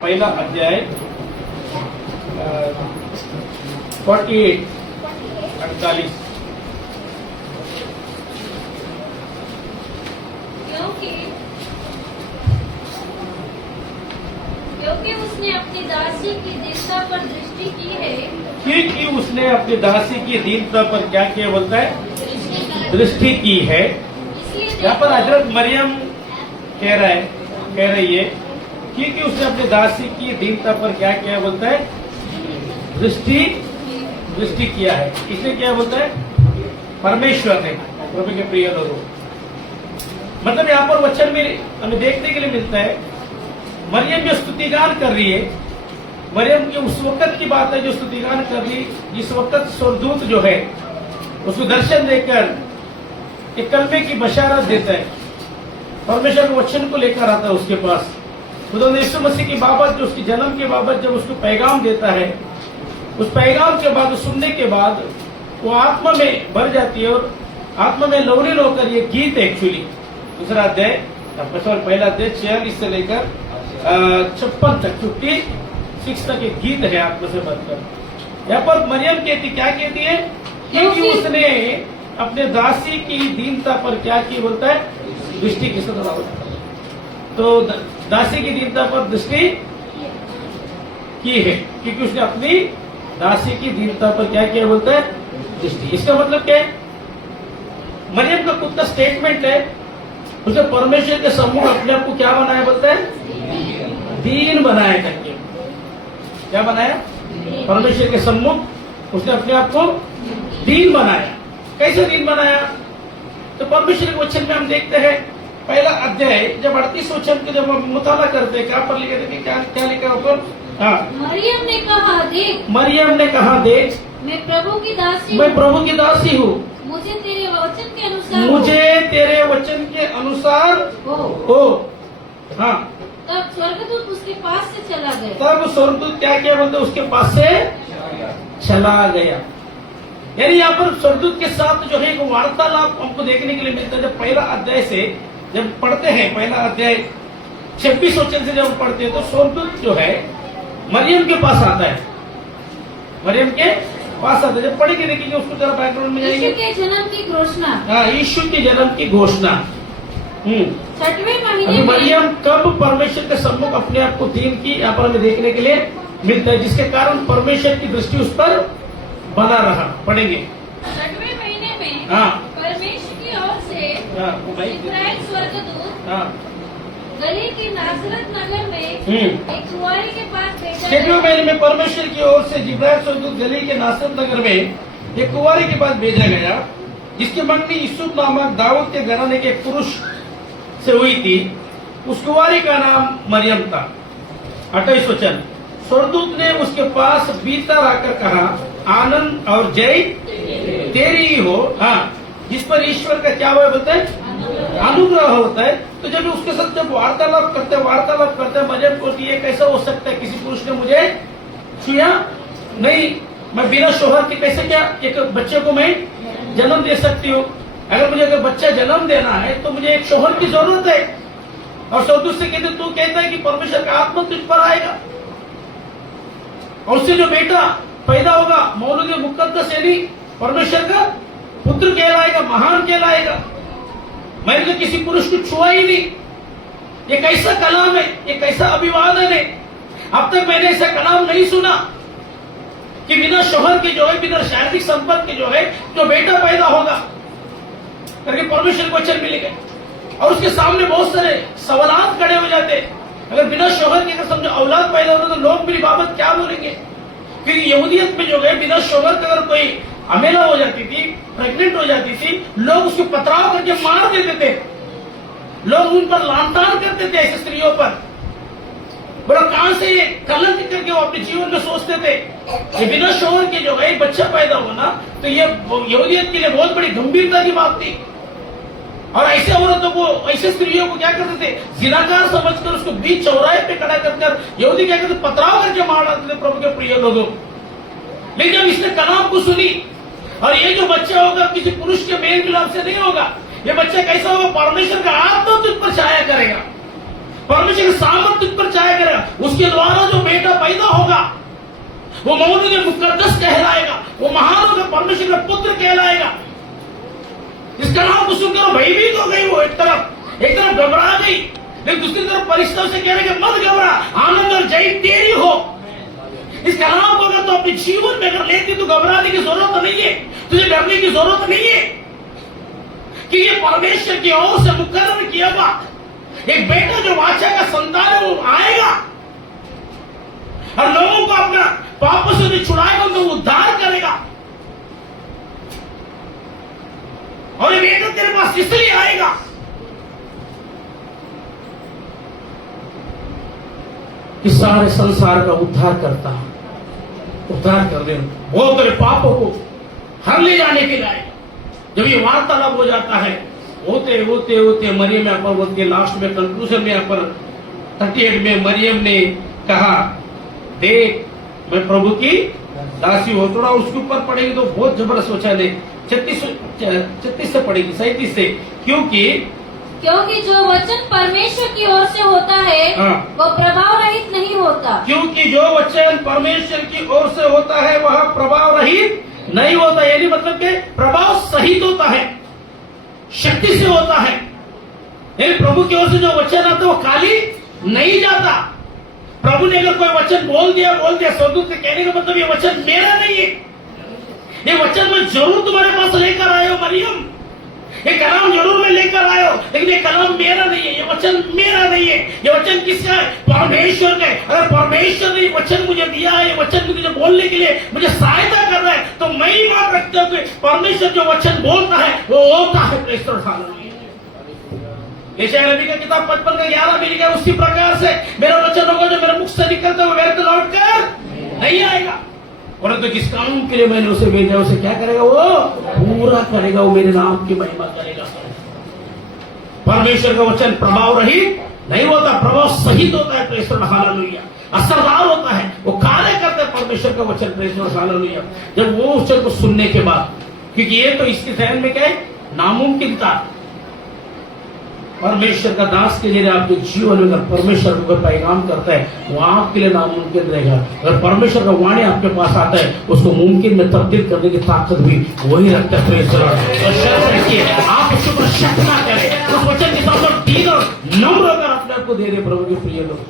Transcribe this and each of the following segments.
पहला अध्याय 48 48 क्योंकि उसने अपनी दासी की दीनता पर दृष्टि की है। क्योंकि उसने अपनी दासी की दीनता पर क्या किया बोलता है, दृष्टि की है। यहाँ पर हजरत मरियम कह रही है क्योंकि उसने अपनी दासी की दीनता पर क्या किया बोलता है, दृष्टि किया है। इसने क्या बोलता है, परमेश्वर ने। प्रभु के प्रिय लोगों, मतलब यहाँ पर वचन में हमें देखने के लिए मिलता है मरियम जो स्तुतिगान कर रही है। मरियम की उस वक्त की बात है जो स्तुतिगान कर रही, जिस वक्त स्वर्गदूत जो है उसको दर्शन देकर एक कलमे की बशारत देता है, परमेश्वर के वचन को लेकर आता है उसके पास। खुदा यीशु मसीह की बाबत, जो उसके जन्म के बाबत जब उसको पैगाम देता है, उस पैगाम के बाद सुनने के बाद वो आत्मा में भर जाती है और आत्मा में लवलीन होकर ये गीत है। एक्चुअली दूसरा अध्याय, पहला अध्याय 46 से लेकर 56 तक 56 तक एक गीत है आत्मा से भरकर। यहाँ पर मरियम क्या कहती है, क्योंकि उसने अपने दासी की दीनता पर क्या की बोलता है, दृष्टि की। तो दासी की दीनता पर दृष्टि की है, क्योंकि उसने अपनी दासी की दीनता पर क्या किया बोलता है, दृष्टि। इसका मतलब क्या है, मरियम का खुद का स्टेटमेंट है, उसने परमेश्वर के सम्मुख अपने आप को क्या बनाया बोलता है, दीन बनाया करके। क्या बनाया, परमेश्वर के सम्मुख उसने अपने आप को दीन बनाया। कैसे दीन बनाया, तो परमेश्वर के वचन में हम देखते हैं पहला अध्याय जब 38 वचन के जब हम मुताला करते हैं, क्या पर लिखे थे, क्या लिखा ऊपर। हाँ, मरियम ने कहा, देख मैं प्रभु की दासी हूँ, मुझे तेरे वचन के अनुसार हो। हाँ, तब स्वर्गदूत उसके पास से चला गया। तब स्वर्गदूत क्या किया बोलते, उसके पास से चला गया। यानी यहाँ पर स्वर्गदूत के साथ जो है एक वार्तालाप हमको देखने के लिए मिलता है। जब पहला अध्याय से जब पढ़ते हैं, पहला अध्याय 26 वचन से जब पढ़ते हैं, तो स्वर्गदूत जो है मरियम के पास आता है, मरियम के पास आता है। जब पढ़ेंगे देखेंगे उसको जरा बैकग्राउंड में जाएंगे। यीशु के जन्म की घोषणा। हाँ, यीशु के जन्म की घोषणा। 6वें महीने मरियम कब परमेश्वर के सम्मुख अपने आप को दीन की, यहाँ पर हमें देखने के लिए मिलता है, जिसके कारण परमेश्वर की दृष्टि उस पर बना रहा। पढ़ेंगे 6वें महीने में। हाँ, परमेश्वर की ओर से इस्राएल स्वर्गदूत गलील के नासरत नगर में एक कुंवारी के पास भेजा। 6वें महीने में परमेश्वर की ओर से जिब्राइल स्वर्गदूत गलील के नासरत नगर में एक कुंवारी के पास भेजा गया, जिसकी मंगनी यूसुफ नामक दाऊद के घराने के एक पुरुष से हुई थी। उस कुंवारी का नाम मरियम था। 28 वचन, स्वर्गदूत ने उसके पास भीतर आकर कहा, आनंद और जय तेरी ही हो। हाँ, जिस पर ईश्वर का क्या हुआ बोलते हैं, अनुग्रह होता है। तो जब उसके साथ जब वार्तालाप करते मरियम को, ये कैसा हो सकता है, किसी पुरुष ने मुझे छुआ नहीं, मैं बिना शोहर के कैसे क्या एक बच्चे को मैं जन्म दे सकती हूँ। अगर बच्चा जन्म देना है तो मुझे एक शोहर की जरूरत है। और स्वर्गदूत से कहते, तू कहता है कि परमेश्वर का आत्मा तुझ पर आएगा और उससे जो बेटा पैदा होगा मौलूद मुकद्दस यानी परमेश्वर का पुत्र कहलाएगा, महान कहलाएगा। मैंने तो किसी पुरुष को छुआ ही नहीं। ये कैसा कलाम है, ये कैसा अभिवादन है। अब तक मैंने ऐसा कलाम नहीं सुना कि बिना शोहर के जो है, बिना शारीरिक संपर्क के जो है, जो बेटा पैदा होगा करके परमेश्वर को वचन मिलेगा। और उसके सामने बहुत सारे सवालात खड़े हो जाते। अगर बिना शोहर के समझो औलाद पैदा होता तो लोग मेरी बाबत क्या बोलेंगे, क्योंकि यहूदियत में जो है बिना शोहर के अगर कोई अमेला हो जाती थी, प्रेग्नेंट हो जाती थी, लोग उसको पथराव करके मार देते थे। लोग उन पर लानतान करते थे, ऐसे स्त्रियों पर। बड़ा कहां से ये कलंक करके वो अपने जीवन में सोचते थे। ये बिना शोहर के जो है बच्चा पैदा होना, तो ये यहूदियत के लिए बहुत बड़ी गंभीरता की बात थी। और ऐसे औरतों को, ऐसे स्त्रियों को क्या करते थे, जिनाकार समझकर उसको बीच चौराहे पे खड़ा कर यहूदी क्या करते, पथराव करके मार डालते थे। प्रभु के प्रिय लोगों, लेकिन जब इसने कलाम को सुनी, और ये जो बच्चा होगा किसी पुरुष के मेल मिलाप से नहीं होगा, ये बच्चा कैसा होगा, परमेश्वर का आत्मा तुझ पर छाया करेगा, परमेश्वर का सामर्थ तुझ पर छाया करेगा। उसके द्वारा वो मौलूद मुकद्दस कहलाएगा, वो महानों का परमेश्वर का पुत्र कहलाएगा। इसका नाम तो सुनकर भयभीत हो गई, वो एक तरफ घबरा गई, लेकिन दूसरी तरफ परिश्रम से कह रहे कि मत घबरा, आनंद और जय तेरी हो। इसका नाम को अगर तो अपने जीवन में अगर लेती तो घबराने की जरूरत नहीं है, तुझे डरने की जरूरत नहीं है, कि ये परमेश्वर की ओर से मुकर्रर किया हुआ एक बेटा जो वाचा का संतान है वो आएगा और लोगों को अपना पापों से भी छुड़ाएगा, उनको उद्धार करेगा। और ये बेटा तेरे पास इसलिए आएगा कि सारे संसार का उद्धार करता है, उद्धार कर दे, वो तेरे पापों को हर ले जाने के लिए। जब ये वार्तालाप हो जाता है, होते होते होते मरियम यहाँ पर बोलती है, लास्ट में कंक्लूजन में यहाँ पर 38 में मरियम ने कहा, देख मैं प्रभु की दासी हो। थोड़ा उसके ऊपर पड़ेगी तो बहुत जबरदस्त वचन है, 36 से पड़ेगी, 37 से, क्योंकि जो वचन परमेश्वर की ओर से होता है वो प्रभाव रहित नहीं होता। क्योंकि जो वचन परमेश्वर की ओर से होता है वह प्रभाव रहित नहीं होता, यानी मतलब कि प्रभाव सहित होता है, शक्ति से होता है। प्रभु की ओर से जो वचन आता है वो खाली नहीं जाता। प्रभु ने अगर कोई वचन बोल दिया स्वर्गदूत के कहने का मतलब ये वचन मेरा नहीं है, ये वचन मैं जरूर तुम्हारे पास लेकर आया हूं मरियम, ये कलाम जरूर मैं लेकर आया हूं, लेकिन ये कलाम मेरा नहीं है, ये वचन मेरा नहीं है, ये वचन किसका है? परमेश्वर का है। अगर परमेश्वर ने ये वचन मुझे दिया है, ये वचन मुझे बोलने के लिए मुझे सहायता कर रहा है, तो मैं ही मान रखता हूं कि परमेश्वर जो वचन बोलता है वो होता है। यशायाह नबी का किताब 55 का 11 में लिखा है, उसी प्रकार से मेरा वचन होगा जो मेरे मुख से निकलता है व्यर्थ लौट कर नहीं आएगा, परंतु जिस काम के लिए मैंने उसे भेजा उसे क्या करेगा? वो पूरा करेगा, वो मेरे नाम की महिमा करेगा। परमेश्वर का वचन प्रभाव रहित नहीं होता, प्रभाव सहित होता है। प्रेषण हालेलुया, असरदार होता है, वो कार्य करता है परमेश्वर का वचन। प्रेषण हालेलुया, जब वो वचन को सुनने के बाद, क्योंकि ये तो इसके ध्यान में क्या है? नामुमकिन था। परमेश्वर का दास के लिए आपके जीवन में अगर परमेश्वर को पैगाम करता है वो आपके लिए नामुमकिन रहेगा। अगर परमेश्वर का वाणी आपके पास आता है उसको मुमकिन में तब्दील करने की ताकत भी वही रखता है। आप उसके ऊपर शक ना करें, उस वचन के सामने दीन और नम्र अगर अपने आप को दे रहे प्रभु के प्रिय लोग।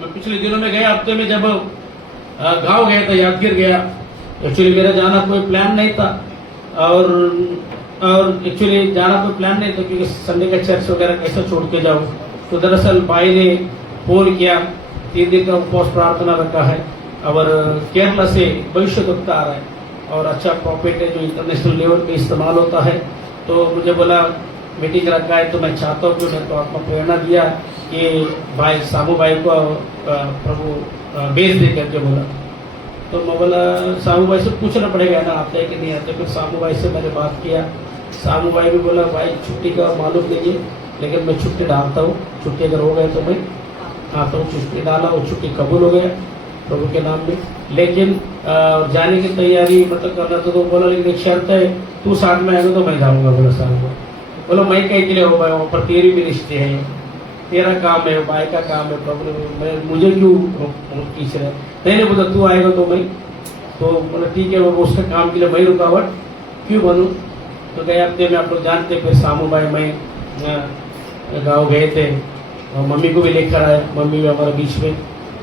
मैं पिछले दिनों में गया, हफ्ते में जब गांव गया था, यादगीर गया। एक्चुअली मेरा जाना कोई प्लान नहीं था और एक्चुअली जाना तो प्लान नहीं था, क्योंकि संडे का चर्च वगैरह कैसे छोड़ के जाऊं। तो दरअसल भाई ने फोन किया, 3 दिन का उपवास प्रार्थना रखा है और केरला से भविष्य वक्ता आ रहा है और अच्छा प्रॉफिट है जो इंटरनेशनल लेवल पे इस्तेमाल होता है। तो मुझे बोला मीटिंग रखा है, तो मैं चाहता हूँ कि मैं तो आपको प्रेरणा दिया कि भाई सामू भाई को प्रभु भेज दे करके बोला। तो मैं बोला सामू भाई से पूछना पड़ेगा ना आते हैं कि नहीं आते। फिर सामू भाई से मैंने बात किया, सामू भाई भी बोला भाई छुट्टी का मालूम नहीं है, लेकिन मैं छुट्टी डालता हूँ, छुट्टी अगर हो गए तो मैं आता हूँ। छुट्टी डाला, वो छुट्टी कबूल हो गया प्रभु के नाम में। लेकिन जाने की तैयारी मतलब करना तो बोला, लेकिन एक शर्त है, तू साथ में आएगा तो मैं जाऊँगा। बोला सामू भाई, बोला मैं कहीं के लिए हो भाई, वहाँ पर तेरी भी रिश्ते है, तेरा काम है, भाई का काम है, प्रभु मैं मुझे क्यों खींच रहा है? नहीं बोला तू आएगा तो मैं, तो बोला ठीक है, वो उसका काम के लिए मैं रुकावट क्यों बनूं? तो गए हफ्ते में आप लोग जानते, फिर सामू भाई मैं गाँव गए थे और मम्मी को भी लेकर आए। मम्मी भी हमारे बीच में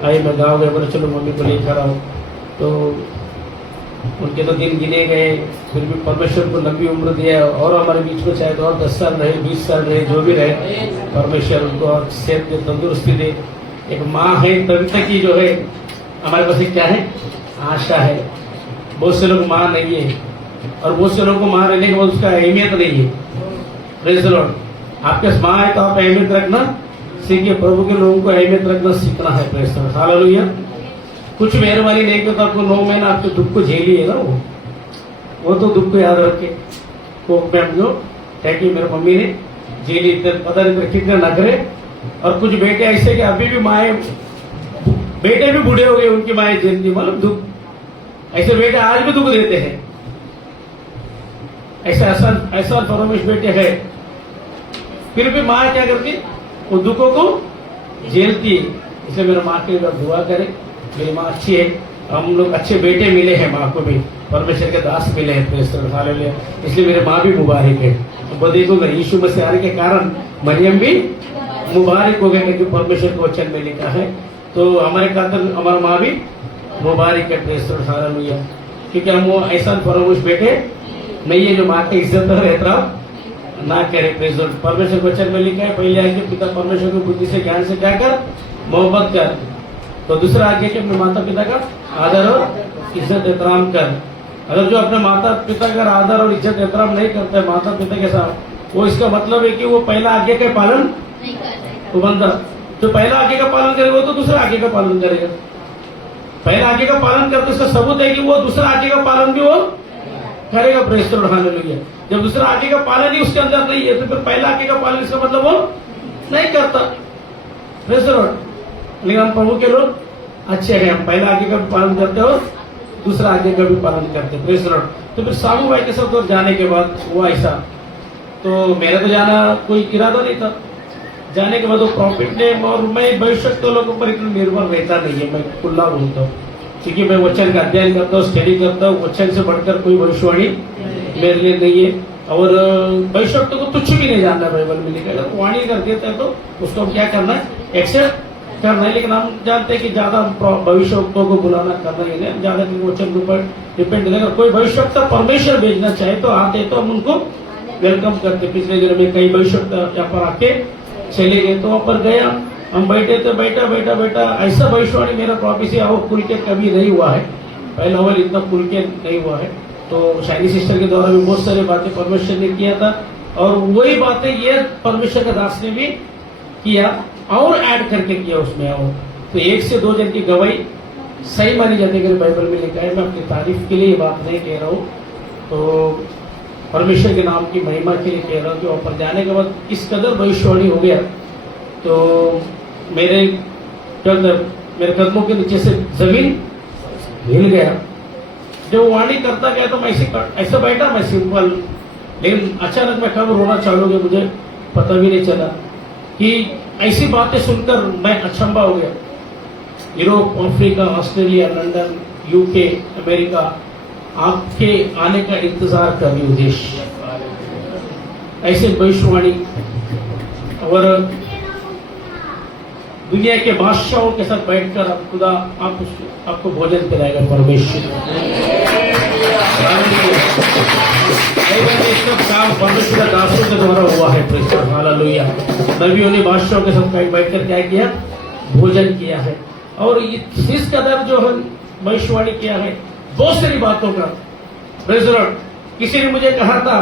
आई, मैं गाँव गया, बोला चलो मम्मी को लेकर आओ। तो उनके तो दिन गिने गए, फिर भी परमेश्वर को लंबी उम्र दिया और हमारे बीच में चाहे तो और 10 साल रहे, 20 साल रहे, जो भी रहे, परमेश्वर उनको और सेहत दे, तंदुरुस्ती दे। एक माँ है तभी तक ही जो है हमारे पास क्या है? आशा है। बहुत से लोग माँ नहीं है और बहुत से लोगों को माँ रहने के बाद उसका अहमियत नहीं है। प्रेज़ द लॉर्ड, आपके पास माँ है तो आप अहमियत रखना सीखिए। प्रभु के लोगों को अहमियत रखना सीखना है। Praise the Lord, hallelujah. कुछ मेहरबानी नहीं करता आपको 9 महीना आपके दुख को झेली है ना, वो तो दुख को याद रखे। कोक में हम जो कि मेरी मम्मी ने झेली, पता नहीं कितने नखरे। और कुछ बेटे ऐसे कि अभी भी माए, बेटे भी बूढ़े हो गए, उनकी माए झेलती, मतलब दुख। ऐसे बेटे आज भी दुख देते हैं। ऐसा फरमाइश बेटे है, फिर भी माँ क्या करती? वो दुखों को झेलती है। इसलिए मेरे माँ के लिए दुआ करे मेरी माँ अच्छी है, हम लोग अच्छे बेटे मिले हैं, माँ को भी परमेश्वर के दास मिले हैं, प्रेज़ द लॉर्ड, हालेलुया। इसलिए मेरे माँ भी मुबारक है। वो देखोगे यीशु मसीह आने के कारण मरियम भी मुबारक हो गए, क्योंकि परमेश्वर के वचन में लिखा है। तो हमारे खातर हमारा माँ भी मुबारक है, प्रेज़ द लॉर्ड, हालेलुया। क्योंकि हम वो ऐसा फरोश बेटे नहीं है जो माँ की इज्जत रहता ना करे, प्रेज़ द लॉर्ड। परमेश्वर के वचन में लिखा है, पहले आज्ञा पिता परमेश्वर की बुद्धि से ज्ञान से क्या कर, मोहब्बत कर। तो दूसरा आज्ञा के अपने माता पिता का आदर और इज्जत एहतराम कर। अगर जो अपने माता पिता का आदर और इज्जत एहतराम नहीं करता है माता पिता के साथ, वो इसका मतलब है कि वो पहला आज्ञा का पालन नहीं कर रहे। तो बंदा जो पहला आज्ञा का पालन करेगा तो दूसरा आज्ञा का पालन करेगा। पहला आज्ञा का पालन करते उसका सबूत है कि वो दूसरा आज्ञा का पालन भी वो करेगा, प्रेज़ द लॉर्ड, हालेलुया। जब दूसरा आज्ञा का पालन ही उसके अंदर नहीं है तो फिर पहला आज्ञा का पालन इसका मतलब वो नहीं करता, प्रेज़ द लॉर्ड। लेकिन हम प्रभु के लोग अच्छे हैं, हम पहला आज्ञा का भी पालन करते हो, दूसरा आज्ञा का भी पालन करते, प्रेज़ द लॉर्ड। तो फिर सामू भाई के साथ और जाने के बाद हुआ ऐसा, तो मेरा तो जाना कोई इरादा नहीं था। जाने के बाद वो प्रॉफिट ने, और मैं भविष्य के लोगों पर इतना निर्भर रहता नहीं है, मैं खुला बोलता हूँ, क्योंकि मैं वचन का अध्ययन करता हूँ, स्टडी करता हूँ। वचन से बढ़कर कोई भविष्यवाणी मेरे लिए नहीं है, और भविष्य को तुच्छ भी नहीं जानना, बाइबल में लिखा है। तो वाणी कर देता है तो उसको हम क्या करना है, एक्सेप्ट करना है। लेकिन हम जानते हैं कि ज्यादा भविष्यवक्ताओं को बुलाना करना ही नहीं, ज्यादा वचन के ऊपर डिपेंड नहीं। कोई भविष्यवक्ता परमेश्वर भेजना चाहे तो आते तो हम उनको वेलकम करते। पिछले दिनों में कई भविष्यवक्ता यहाँ पर आके चले गए, तो वहां पर गया, हम बैठे थे, बैठा ऐसा भविष्यवाणी मेरा प्रॉफिसी और खुल के कभी नहीं हुआ है, पहला ओवर इतना खुल के नहीं हुआ है। तो शायरी सिस्टर के द्वारा भी बहुत सारी बातें परमेश्वर ने किया था, और वही बातें ये परमेश्वर के दास ने भी किया और ऐड करके किया उसमें। और तो 1 से 2 जन की गवाही सही मानी जाती है, बाइबल में लिखा है। मैं अपनी तारीफ के लिए ये बात नहीं कह रहा हूँ, तो परमेश्वर के नाम की महिमा के लिए कह रहा हूँ कि वहां पर जाने के बाद इस कदर भविष्यवाणी हो गया, तो मेरे कदमों के नीचे से जमीन हिल गया। जब वाणी करता गया तो मैं ऐसे बैठा, मैं सिंपल, लेकिन अचानक मैं कब रोना चालू गया मुझे पता भी नहीं चला, कि ऐसी बातें सुनकर मैं अचंभा हो गया। Europe, Africa, Australia, London, UK, America आपके आने का इंतजार कर रही हूँ देश, ऐसे भविष्यवाणी। और दुनिया के बादशाहों के साथ बैठकर अब खुदा आपको भोजन पिलाएगा, परमेश्वर। सब काम परमेश्वर दासों के द्वारा हुआ है, प्रेज़ द लॉर्ड, हालेलुया। नबियों ने बादशाहों के साथ बैठकर क्या किया, भोजन किया है। और इस कदर जो है भविष्यवाणी किया है बहुत सारी बातों का, प्रेज़ द लॉर्ड। किसी ने मुझे कहा था,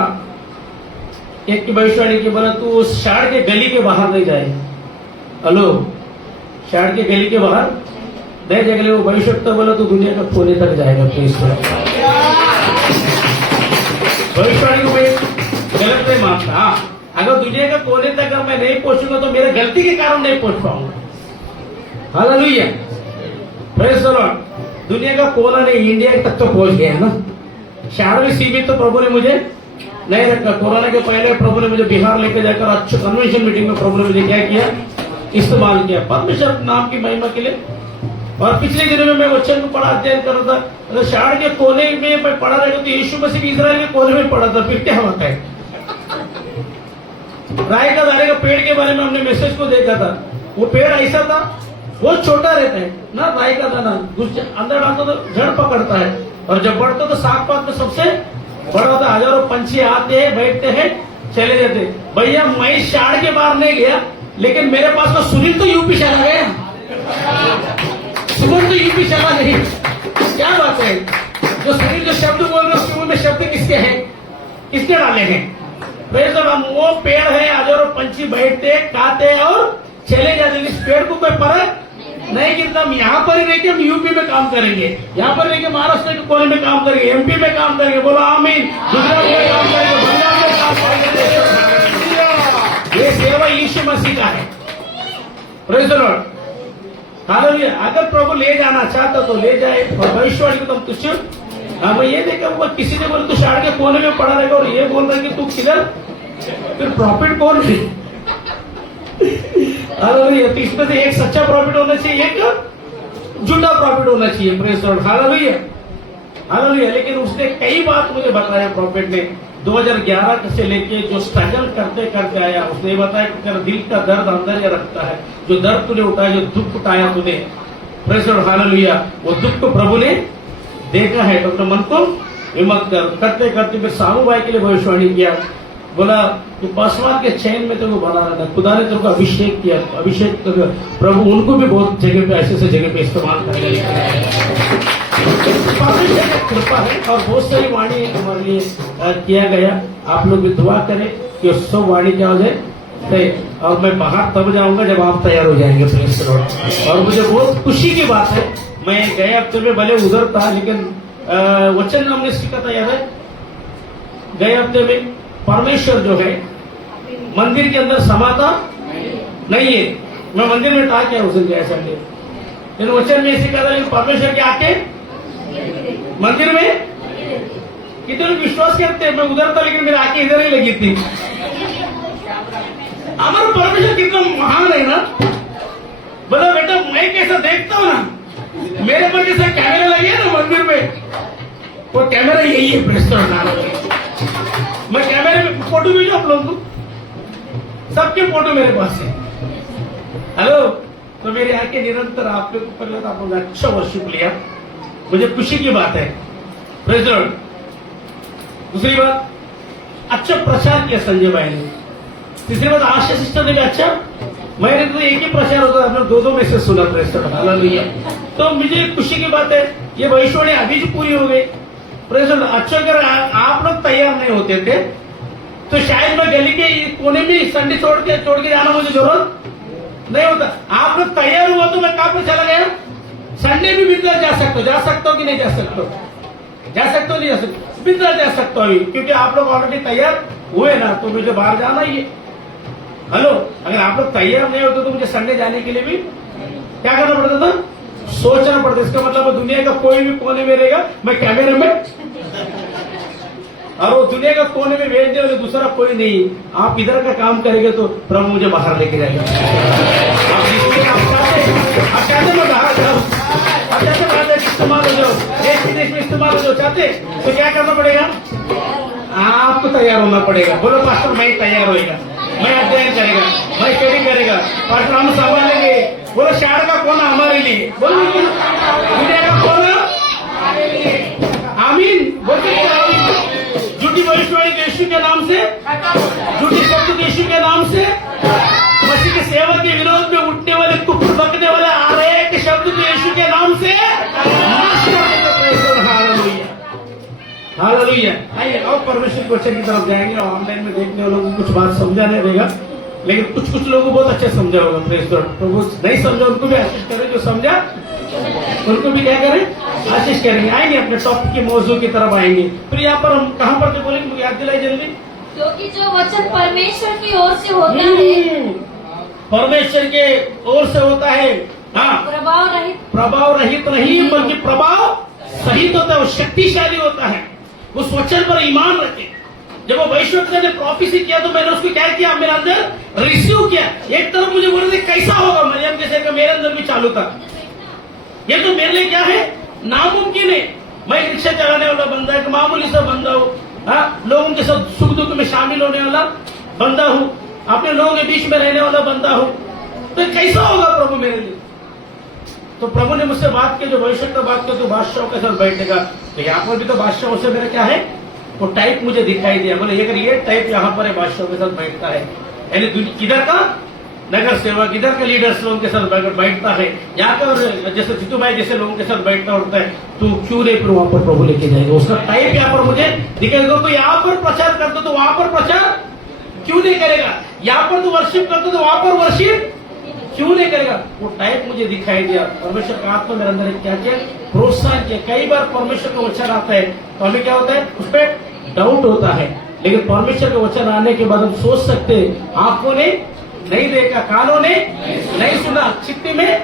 एक की भविष्यवाणी की, बोला तू उस शाड़ के गली के बाहर नहीं जाए। हेलो, शाड़ के गली के बाहर नहीं जाएगा, वो भविष्यवक्ता बोला तो दुनिया का कोने तक जाएगा, प्रेज़ द लॉर्ड। भविष्यवाणी को मैं गलत नहीं मानता। अगर दुनिया का कोने तक अगर मैं नहीं पहुंचूंगा तो मेरे गलती के कारण नहीं पहुंच पाऊंगा, हालेलुया, प्रेज़ द लॉर्ड। दुनिया का कोना नहीं, इंडिया तक तो पहुंच गया ना। शहर में सीमित तो प्रभु ने मुझे नहीं रखा। कोरोना के पहले प्रभु ने मुझे बिहार लेकर जाकर अच्छे कन्वेंशन मीटिंग में प्रभु ने मुझे क्या किया, इस्तेमाल किया परमेश्वर नाम की महिमा के लिए। और पिछले दिनों में मैं वचन को पढ़ा, अध्ययन कर रहा था। अगर शहर के कोने में मैं पढ़ा रहेगा तो यीशु मसीह भी इस्राएल के कोने में पढ़ा था, फिर क्या होता है। राय का दाने का पेड़ के बारे में हमने मैसेज को देखा था। वो पेड़ ऐसा था, वो छोटा रहता है ना, राई का दाना अंदर डालता तो जड़ पकड़ता है, और जब बढ़ता तो साग पात में सबसे बड़ा होता है। हजारों पंछी आते हैं, बैठते हैं, चले जाते। भैया मैं शाड़ के बाहर नहीं गया, लेकिन मेरे पास तो सुनील तो यूपी चला गया, सुमन तो यूपी चला नहीं। क्या बात है, जो सुनील जो शब्द बोल रहे उसके मुंह में शब्द किसके हैं, किसके डाले हैं। वो पेड़ है, हजारों पंछी बैठते खाते और चले जाते। इस पेड़ को कोई फर्क नहीं गिरता। हम यहाँ पर ही रहकर हम यूपी में काम करेंगे, यहाँ पर रहकर महाराष्ट्र के कोने में काम करेंगे, एमपी में काम करेंगे, बोलो आमीन। गुजरात में काम करेंगे, पंजाब में काम करेंगे। ये सेवा यीशु मसीह का है, प्रेज़ द लॉर्ड, हालेलुया। अगर प्रभु ले जाना चाहता तो ले जाए, भविष्यवाणी को तुम तुझ मैं ये देखा हुआ, किसी ने बोला तू शाड़ के कोने में पड़ा रहेगा, और ये बोल रहा है कि तू किधर, फिर प्रॉफिट कौन है। हालेलुया। तो इसमें से एक सच्चा प्रॉफिट होना चाहिए, एक झूठा प्रॉफिट होना चाहिए। Press Lord, hallelujah hallelujah. लेकिन उसने कई बात मुझे बताया प्रॉफिट ने, 2011 से लेके जो स्ट्रगल करते करते आया, उसने ये बताया कि तेरा दिल का दर्द अंदर ही रखता है, जो दर्द तूने उठाया, जो दुख उठाया तूने, प्रेस लॉर्ड हालेलुया, वो दुख को प्रभु ने देखा है। तो अपने मन को हिम्मत कर। करते करते फिर सामू भाई के लिए भविष्यवाणी किया, बोला कि पासवान के चैन में तुमको बना रहा था, खुदा ने तुमको अभिषेक किया, अभिषेक प्रभु उनको भी बहुत जगह पे ऐसे जगह पे इस्तेमाल करेगा। परमेश्वर की कृपा है और बहुत सारी वाणी हमारे लिए किया गया। आप लोग भी दुआ करें कि सब वाणी क्या हो जाए, और मैं बाहर तब जाऊंगा जब आप तैयार हो जाएंगे। Praise the Lord. और मुझे बहुत खुशी की बात है, मैं गए हफ्ते में भले उधर था, लेकिन वचन हमने सीखा था, याद है, गए हफ्ते में परमेश्वर जो है मंदिर के अंदर समाता नहीं है। मैं मंदिर में था क्या उस दिन गया संडे, लेकिन वचन में सीखा था, लेकिन परमेश्वर के आके मंदिर में कितने लोग विश्वास करते हैं। मैं उधर था लेकिन मेरी आंखें इधर ही लगी थी। हमारा परमेश्वर कितना महान है ना। बोला बेटा मैं कैसा देखता हूँ ना, मेरे पर जैसा कैमरा लगे ना मंदिर में, वो कैमरा यही है। प्रेस मैं कैमरे में फोटो भी आप लोग को, सबके फोटो मेरे पास है। हेलो, तो मेरी आंखें निरंतर आप लोग पर, आप लोग अच्छा वर्शिप लिया, मुझे खुशी की बात है। Praise the Lord. दूसरी बात, अच्छा प्रचार किया संजय भाई ने। तीसरी बात, आशा सिस्टर ने भी अच्छा, मैंने तो एक ही प्रचार होता था, आपने दो मैसेज सुना। Praise the Lord, hallelujah. तो मुझे खुशी की बात है, ये भविष्यवाणी अभी जो पूरी हो गई। Praise the Lord. अच्छा, अगर आप लोग तैयार नहीं होते थे तो शायद मैं गली के कोने में संडे छोड़ के जाना मुझे जरूरत नहीं होता। आप लोग तैयार हुआ तो मैं कहां पे चला गया। संडे भी बिंदर जा सकते हो कि नहीं जा सकते हो, जा सकते हो नहीं जा सकते, बिंदर जा सकते हो अभी, क्योंकि आप लोग ऑलरेडी तैयार हुए ना, तो मुझे बाहर जाना ही है। हेलो, अगर आप लोग तैयार नहीं होते तो मुझे संडे जाने के लिए भी क्या करना पड़ता था, सोचना पड़ता। इसका मतलब दुनिया का कोई भी कोने में रहेगा, मैं कैमरे में, और वो दुनिया का कोने में भेज दे वाले दूसरा कोई नहीं। आप इधर का काम करेंगे तो प्रभु मुझे बाहर लेके जाएगा। आप जिसमें आप चाहते मैं बाहर जाऊँ, आप चाहते बाहर इस्तेमाल हो जाओ, देश विदेश में इस्तेमाल हो जाओ चाहते, तो क्या करना पड़ेगा, आपको तैयार होना पड़ेगा। बोलो पास्टर मैं तैयार होएगा, मैं अध्ययन करेगा, मैं स्टडी करेगा, पास्टर हम संभालेंगे। बोलो शहर का कोना हमारे लिए, बोलो दुनिया का कोना आमीन। बोलते झूठी भविष्यवाणी यीशु के नाम से, झूठी शब्द यीशु के नाम से, मसीह की सेवा के विरोध में उठने वाले, कुकुर बकने वाले आ रहे कि शब्द यीशु के नाम से नाश कर देंगे। Hallelujah hallelujah. आइए और परमेश्वर के वचन की तरफ जाएंगे। और ऑनलाइन में देखने वालों को कुछ बात समझा नहीं रहेगा, लेकिन कुछ लोगों को बहुत अच्छा समझा होगा। Praise the Lord. तो वो नहीं समझा उनको भी आशीष करें, जो समझा उनको भी क्या करें, आशीष करेंगे। आएंगे अपने टॉपिक के मौजू की तरफ आएंगे। फिर यहाँ पर हम कहाँ पर तो बोलेंगे, मुझे याद दिलाई जल्दी। क्योंकि जो वचन परमेश्वर की ओर से होता है, परमेश्वर के ओर से होता है, हाँ, प्रभाव रहित नहीं बल्कि प्रभाव सहित होता है, वो शक्तिशाली होता है। उस वचन पर ईमान रखे। जब वो भविष्यवक्ता ने प्रॉफिसी किया तो मैंने उसको क्या किया, मेरे अंदर रिसीव किया। एक तरफ मुझे बोल रहे थे कैसा होगा, मरियम के शहर का मेरे अंदर भी चालू था। ये तो मेरे लिए क्या है, नामुमकिन है। मैं रिक्शा चलाने वाला बंदा, एक मामूली सा बंदा हूँ, हाँ, लोगों के साथ सुख दुख में शामिल होने वाला बंदा हूँ, अपने लोगों के बीच में रहने वाला बंदा हूँ। तो कैसा होगा प्रभु मेरे लिए। तो प्रभु ने मुझसे बात की, जो भविष्य का बात की, तो बादशाहों के साथ बैठेगा। तो यहाँ पर भी तो बादशाहों से मेरा क्या है, वो टाइप मुझे दिखाई दिया। बोले अगर ये टाइप यहाँ पर है, बादशाहों के साथ बैठता है, यानी किधर का नगर सेवक, इधर के लीडर्स लोगों के साथ बैठता है, यहाँ पर जैसे जीतू भाई जैसे लोगों के साथ बैठता होता है, तो क्यों नहीं फिर वहां पर प्रभु लेके जाएगा। उसका टाइप यहाँ पर मुझे दिखाएगा। तो यहाँ पर प्रचार करता तो वहां पर प्रचार क्यों नहीं करेगा, यहाँ पर तो वर्शिप करता तो वहां पर वर्शिप क्यों नहीं करेगा। वो टाइप मुझे दिखाई दिया। परमेश्वर का आत्मा मेरे अंदर क्या किया, प्रोत्साहन किया। कई बार परमेश्वर का वचन आता है तो हमें क्या होता है, उस पर डाउट होता है, लेकिन परमेश्वर का वचन आने के बाद हम सोच सकते हैं, आंखों ने नहीं देखा, कानों ने नहीं सुना, चित्त में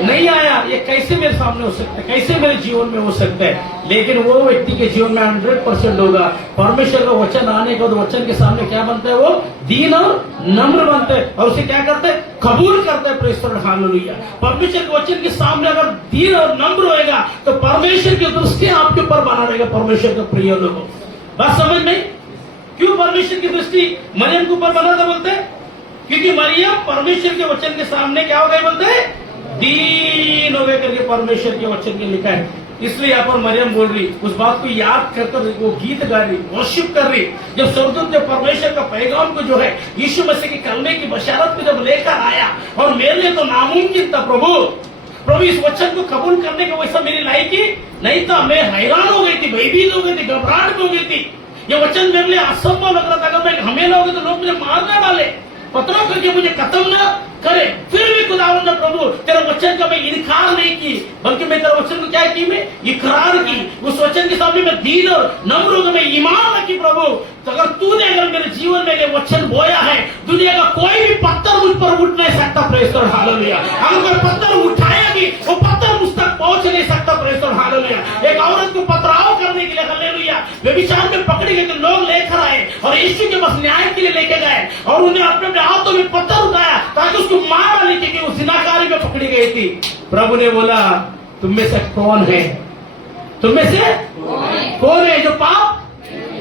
नहीं आया, ये कैसे मेरे सामने हो सकता है, कैसे मेरे जीवन में हो सकता है। लेकिन वो व्यक्ति के जीवन में 100% होगा। परमेश्वर का वचन आने के बाद वचन के सामने क्या बनता है, वो दीन और नम्र बनता है और उसे क्या करते हैं, कबूल करते हैं। Praise the Lord, hallelujah. परमेश्वर के वचन के सामने अगर दीन और नम्र होएगा तो परमेश्वर की दृष्टि आपके ऊपर बना रहेगा। परमेश्वर का प्रिय लोगों, बात समझ नहीं, क्यों परमेश्वर की दृष्टि मरियम के ऊपर बना था बोलते हैं, क्योंकि मरियम परमेश्वर के वचन के सामने क्या हो गए बोलते हैं, दीन हो गए करके परमेश्वर के वचन के लिखा है। इसलिए यहाँ पर मरियम बोल रही, उस बात को याद कर वो गीत गा रही, वर्शिप कर रही। जब स्वर्गदूत ने परमेश्वर का पैगाम को जो है यीशु मसीह के कलमे की बशारत को जब लेकर आया, और मेरे लिए तो नामुमकिन था प्रभु इस वचन को कबूल करने का वैसा मेरी लायकी नहीं था। मैं हैरान हो गई थी, भयभीत हो गई थी, घबराहट हो गई थी। ये वचन मेरे लिए असंभव लग रहा था। अगर मैं हमें होगा तो लोग मुझे मारने वाले, पत्थरों करके मुझे खत्म न करे। फिर भी खुदावंद प्रभु तेरे वचन का मैं इनकार नहीं की, बल्कि मैं तेरे वचन को क्या की, मैं इकरार की। उस वचन के सामने मैं दीन और नम्र होकर मैं ईमान रखी प्रभु। तो अगर मेरे जीवन में ये वचन बोया है, दुनिया का कोई भी पत्थर मुझ पर उठ नहीं सकता। Praise the Lord, hallelujah. अगर कोई पत्थर उठाया भी, वो पत्थर मुझ तक पहुंच नहीं सकता। Praise the Lord, hallelujah. एक औरत को पथराव करने के लिए, हालेलुया, व्यभिचार में पकड़ी गई तो लोग लेकर आए और यीशु के पास न्याय के लिए लेके गए और उन्हें अपने अपने हाथों में पत्थर उठाया ताकि उसको मार डाले, क्योंकि वो जिनाकारी में पकड़ी गई थी। प्रभु ने बोला, तुम में से कौन है, तुम में से कौन है जो पाप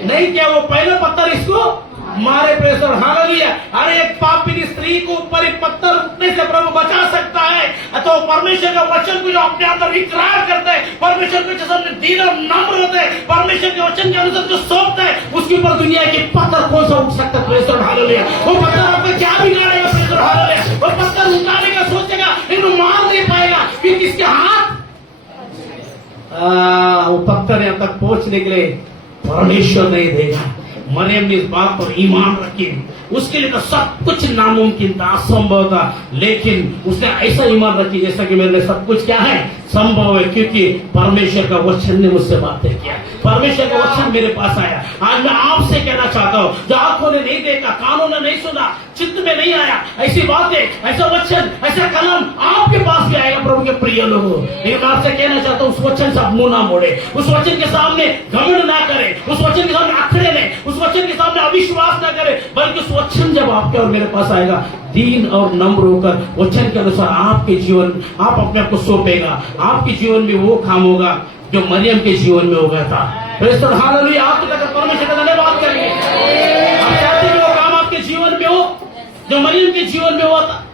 नहीं किया, वो पहले पत्थर इसको मारे। Praise the Lord, hallelujah. अरे एक पापी स्त्री को ऊपर एक पत्थर उठने से प्रभु बचा सकता है। तो परमेश्वर का वचन को जो अपने अंदर इकरार करते हैं, परमेश्वर के सामने दीन और नम्र होते हैं, परमेश्वर के वचन के अनुसार जो सौंपता है, उसके ऊपर दुनिया के पत्थर कौन सा उठ सकता है। Praise the Lord, hallelujah. वो पत्थर आपको क्या बिगाड़ेगा। Praise the Lord, hallelujah. वो पत्थर उठाने का सोचेगा, इनको मार नहीं पाएगा, क्योंकि इसके हाथ वो पत्थर यहाँ तक पहुंचने के लिए परमेश्वर नहीं देगा। मरियम ने इस बात पर ईमान रखी, उसके लिए तो सब कुछ नामुमकिन था, असंभव था, लेकिन उसने ऐसा ईमान रखी जैसा कि मेरे लिए सब कुछ क्या है, संभव है, क्योंकि परमेश्वर का वचन ने मुझसे बातें किया, परमेश्वर का वचन मेरे पास आया। आज मैं आपसे कहना चाहता हूँ, जो आंखों ने नहीं देखा, कानों ने नहीं सुना, चित्त में नहीं आया, ऐसी बातें, ऐसा वचन, ऐसा कलम आपके पास भी आएगा। प्रभु के प्रिय लोगों, मैं आपसे कहना चाहता हूँ, उस वचन से आप मुंह ना मोड़े, उस वचन के सामने घमंड ना करे, उस वचन के सामने अखड़े नहीं, उस वचन के सामने अविश्वास ना करे, बल्कि उस वचन जब आपके और मेरे पास आएगा, दीन और नम्र होकर वचन के अनुसार आपके जीवन, आप अपने आप को सौंपेगा, आपके जीवन में वो काम होगा जो मरियम के जीवन में हो गया था। Praise the Lord, hallelujah. आप परमेश्वर का धन्यवाद करेंगे। आप चाहते हैं कि वो काम आपके जीवन में हो जो मरियम के जीवन में हुआ था।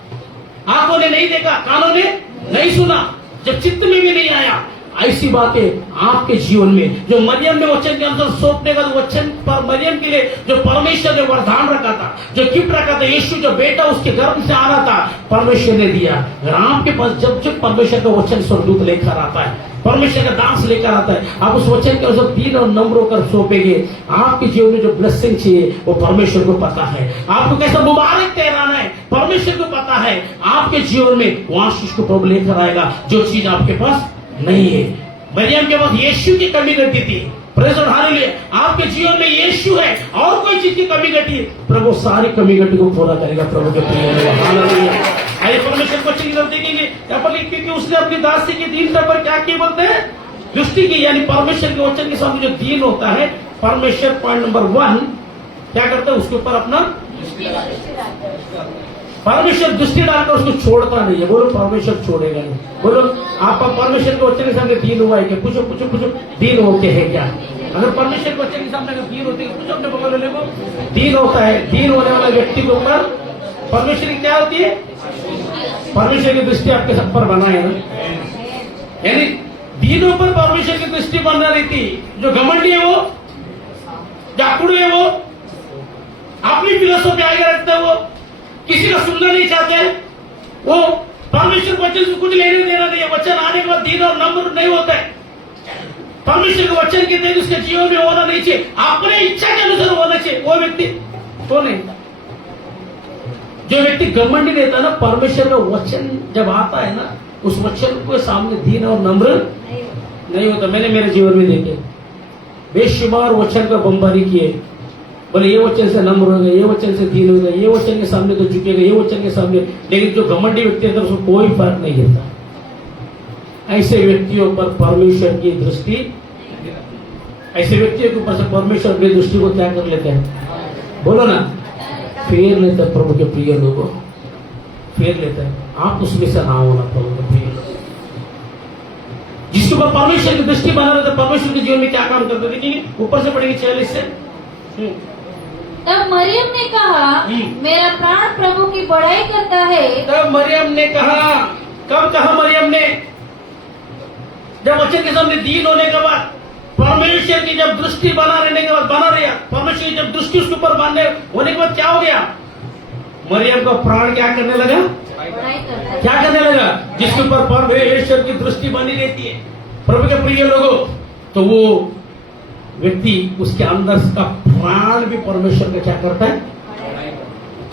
आंखों ने नहीं देखा, कानों ने नहीं सुना, जब चित्त में भी नहीं आया, ऐसी बातें आपके जीवन में जो मरियम ने वचन के अंदर सौंपने का वचन पर मरियम के लिए जो परमेश्वर ने वरदान रखा था, जो गिफ्ट रखा था, यीशु जो बेटा उसके गर्भ से आ रहा था, परमेश्वर ने दिया। अगर आपके पास जब जब परमेश्वर का वचन स्वर्गदूत लेकर आता है, परमेश्वर का दास लेकर आता है, आप उस वचन के अनुसार दीन और नम्र होकर सौंपेंगे, आपके जीवन में जो ब्लेसिंग चाहिए वो परमेश्वर को पता है। आपको कैसा मुबारक ठहराना है परमेश्वर को पता है। आपके जीवन में वो आशीष को प्रभु लेकर आएगा, जो चीज आपके पास नहीं है। मरियम के पास यीशु की कमी घटी थी। Praise the Lord, hallelujah. आपके जीवन में यीशु है और कोई चीज की कमी घटी, प्रभु सारी कमी घटी को पूरा करेगा। प्रभु के प्रिय लोग, हालेलुया। आइए परमेश्वर को अच्छी तरह देखेंगे, क्योंकि उसने अपनी दासी की दीनता पर क्या किया बोलते हैं, दृष्टि की, यानी परमेश्वर के वचन के सामने जो दीन होता है, परमेश्वर पॉइंट नंबर 1 क्या करता है, उसके ऊपर अपना परमेश्वर दृष्टि डालकर उसको छोड़ता नहीं है। बोलो परमेश्वर छोड़ेगा नहीं। बोलो आप परमेश्वर के वचन के सामने दीन हुआ है क्या, पूछो पूछो पूछो, दीन होते हैं क्या। अगर परमेश्वर के वचन के सामने अगर दीन होते हैं, पूछो अपने बगल वाले को, दीन होता है। दीन होने वाला व्यक्ति के ऊपर परमेश्वर की क्या होती है, परमेश्वर की दृष्टि आपके सब पर बना है ना, यानी दीनों पर परमेश्वर की दृष्टि बना रही थी। जो घमंडी है वो, जाकुड़ है वो, अपनी फिलोसॉफी आगे रखते हैं, वो किसी का सुनना नहीं चाहते, वो परमेश्वर वचन से कुछ लेने देना नहीं है। वचन आने के बाद दीन और नम्र नहीं होता है। परमेश्वर के वचन के तहत उसके जीवन में होना नहीं चाहिए, अपने इच्छा के अनुसार होना चाहिए। वो व्यक्ति तो नहीं, जो व्यक्ति घमंडी रहता है ना, परमेश्वर का वचन जब आता है ना, उस वचन के सामने दीन और नम्र नहीं होता। मैंने मेरे जीवन में देखे बेशुमार वचन का बमबारी किए, बोले ये वचन से नम्र होगा, ये वचन से दीन होगा, ये वचन के सामने तो झुकेगा, ये वचन के सामने, लेकिन जो घमंडी व्यक्ति है उसको कोई फर्क नहीं होता। ऐसे व्यक्तियों पर परमेश्वर की दृष्टि, ऐसे व्यक्तियों के ऊपर से परमेश्वर अपनी दृष्टि को क्या कर लेते हैं? बोलो ना, फेर लेते हैं। प्रभु के प्रिय लोगों, फेर लेते हैं। आप उसमें से ना होना प्रभु के प्रिय लोग। जिसके ऊपर परमेश्वर की दृष्टि बना रहता है, परमेश्वर के जीवन में क्या काम करते देखेंगे। ऊपर से पढ़ेंगे 46 से। तब मरियम ने कहा, मेरा प्राण प्रभु की बड़ाई करता है। तब मरियम ने कहा, कब कहा मरियम ने? जब बच्चे के सामने दीन होने के बाद, परमेश्वर की जब दृष्टि बना रहने के बाद, बना रहा परमेश्वर की जब दृष्टि उसके ऊपर बांधने होने के बाद क्या हो गया? मरियम का प्राण क्या करने लगा? क्या करने लगा? जिसके ऊपर परमेश्वर की दृष्टि बनी रहती है, प्रभु के प्रिय लोगों, तो वो व्यक्ति, उसके अंदर का प्राण भी परमेश्वर का क्या करता है?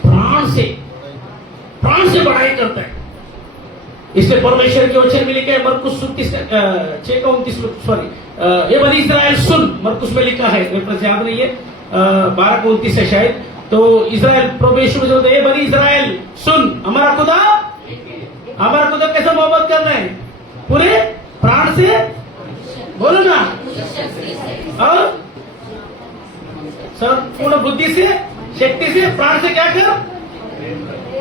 प्राण से बढ़ाई करता है। इसलिए परमेश्वर के वचन में लिखा है, मरकुस 6:29, सॉरी, ये बनी इस्राएल सुन, मरकुस में लिखा है, मेरे पास याद नहीं है, 12:29 है शायद। तो इस्राएल, प्रभु यीशु में बोलते हैं, ये बनी इस्राएल सुन, हमारा खुदा कैसे मोहब्बत कर रहे हैं? पूरे प्राण से, बोलो ना, और सब पूर्ण बुद्धि से, शक्ति से, प्राण से क्या कर?